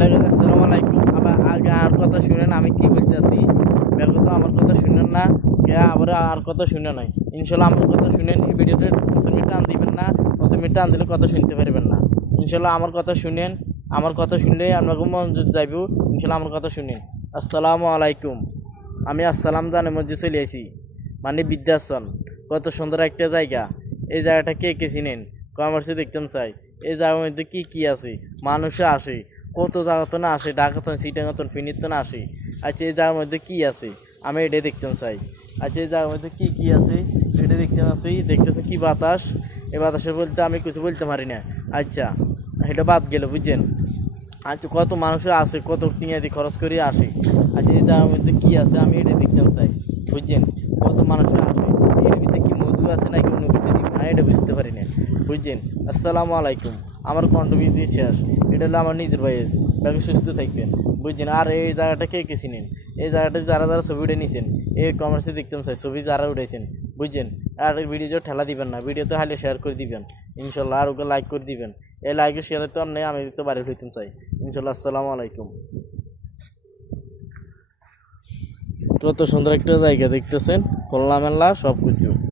Hello guys, আসসালামু আলাইকুম। আবার আগে আর কথা শুনেন, আমি কি বলতেছি বেগত আমার কথা শুনেন না, আবার আর কথা শুনে নাই। ইনশাল্লাহ আমার কথা শুনেন, এই ভিডিওতে মুসলমি টান দিবেন না, মুসলমি টান দিলে কথা শুনতে পারবেন না। ইনশাল্লাহ আমার কথা শুনেন, আমার কথা শুনলে আপনাকে মঞ্জুর যাইব। ইনশাল্লাহ আমার কথা শুনেন। আসসালামু আলাইকুম। আমি আসসালাম জানে মধ্যে চলে আসি, মানে বৃদ্ধাশ্রম। কত সুন্দর একটা জায়গা। এই জায়গাটা কে কে চিনেন? কমার্সে দেখতাম চাই। এই জায়গার মধ্যে কি কি আছে? মানুষে আসে, কত জায়গাতে না আসে, ঢাকাতন সিটাঙ্গাতন ফিনিতন না আসে। আচ্ছা, এই জায়গার মধ্যে কি আছে আমি এটা দেখতাম চাই। আচ্ছা, এই জায়গার মধ্যে কি কি আছে এটা দেখতে আসি। দেখতেছে কি বাতাস, এই বাতাসে বলতে আমি কিছু বলতে পারি না। আচ্ছা, এটা বাদ গেল, বুঝছেন? আচ্ছা, কত মানুষ আছে, কত টিয়াদি খরচ করে আসে। আচ্ছা, এই জায়গার মধ্যে কি আছে আমি এটা দেখতাম চাই, বুঝছেন? কত মানুষ আসে, এর ভিতরে কি মধু আছে নাকি অন্য কিছু দিব, আমি এটা বুঝতে পারি না, বুঝছেন? আসসালামু আলাইকুম। আমার কন্ট্রিবিউটি শেষ। এটা হলো আমার নিজের বয়স। বাকি সুস্থ থাকবেন, বুঝছেন? আর এই জায়গাটা কে কে চিনেন? এই জায়গাটা যারা যারা ছবি উঠে নিয়েছেন, এই কমার্সে দেখতাম চাই ছবি যারা উঠেছেন, বুঝছেন? আর ভিডিও ঠেলা দিবেন না, ভিডিওতে হাইলে শেয়ার করে দিবেন ইনশাল্লাহ, আর ওকে লাইক করে দিবেন। এই লাইকে শেয়ারে তো নেই, আমি তো বাড়ি হইতে চাই ইনশাল্লাহ। আসসালামু আলাইকুম। কত সুন্দর একটা জায়গা দেখতেছেন, খোলা মেলা সব কিছু।